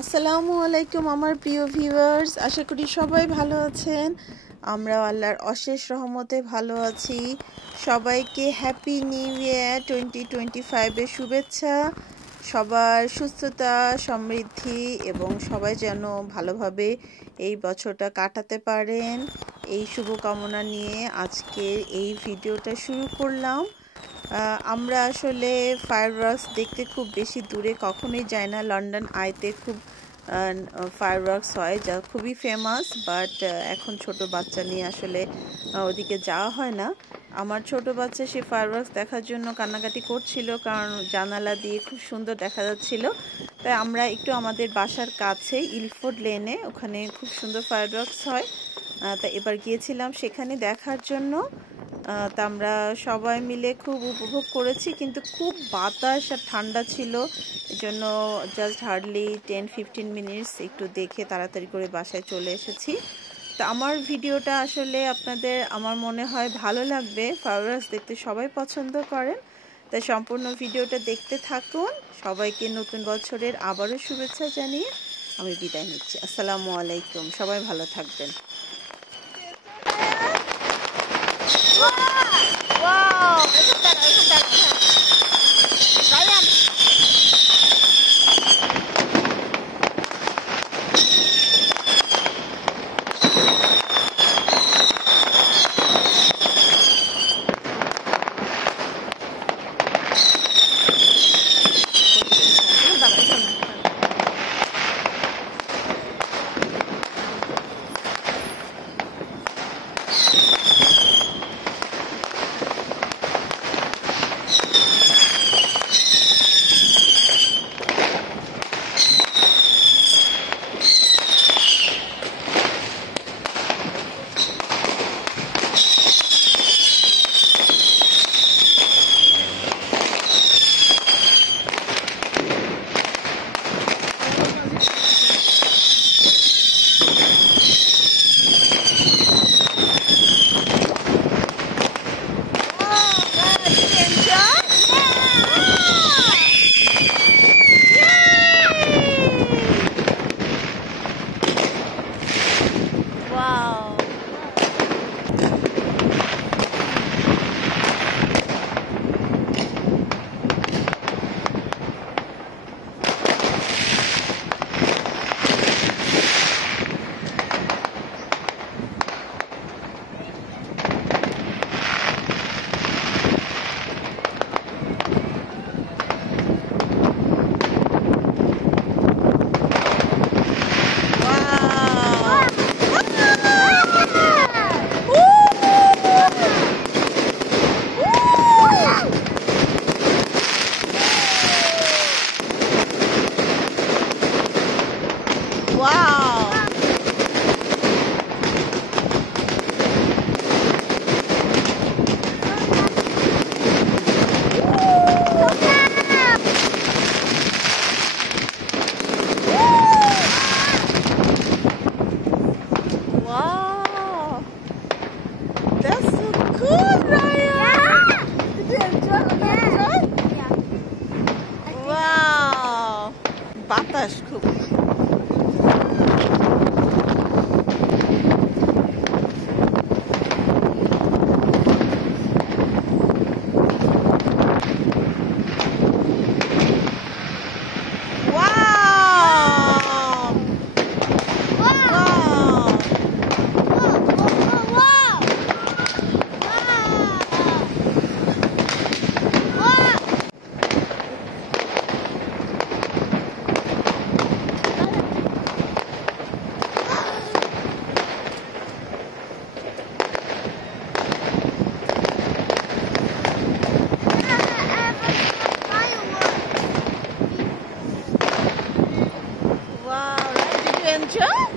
আসসালামু আলাইকুম আমার প্রিয় ভিউয়ার্স, আশা করি সবাই ভালো আছেন। আমরা আল্লাহর অশেষ রহমতে ভালো আছি। সবাইকে হ্যাপি নিউ ইয়ার 2025-এর শুভেচ্ছা। সবার সুস্থতা, সমৃদ্ধি এবং সবাই যেন ভালোভাবে এই বছরটা কাটাতে পারেন, এই শুভকামনা নিয়ে আজকের এই ভিডিওটা শুরু করলাম। আমরা আসলে ফায়ারওয়ার্কস দেখতে খুব বেশি দূরে কখনোই যাই না। লন্ডন আইতে খুব ফায়ারওয়ার্কস হয়, যা খুবই ফেমাস, বাট এখন ছোট বাচ্চা নিয়ে আসলে ওদিকে যাওয়া হয় না। আমার ছোট বাচ্চা সে ফায়ারওয়ার্কস দেখার জন্য কান্নাকাটি করছিল, কারণ জানালা দিয়ে খুব সুন্দর দেখা যাচ্ছিল। তাই আমরা একটু আমাদের বাসার কাছে ইলফোর্ড লেনে, ওখানে খুব সুন্দর ফায়ারওয়ার্কস হয়, তা এবার গিয়েছিলাম সেখানে দেখার জন্য। তা আমরা সবাই মিলে খুব উপভোগ করেছি, কিন্তু খুব বাতাস আর ঠান্ডা ছিল, এজন্য জাস্ট হার্ডলি 10-15 মিনিটস একটু দেখে তাড়াতাড়ি করে বাসায় চলে এসেছি। তো আমার ভিডিওটা আসলে আপনাদের আমার মনে হয় ভালো লাগবে। ফায়ারওয়ার্কস দেখতে সবাই পছন্দ করেন, তাই সম্পূর্ণ ভিডিওটা দেখতে থাকুন। সবাইকে নতুন বছরের আবারও শুভেচ্ছা জানিয়ে আমি বিদায় নিচ্ছি। আসসালামু আলাইকুম, সবাই ভালো থাকবেন। Wow, eso está, Ryan. বাতাস খুব। Wow, right? Did you enjoy?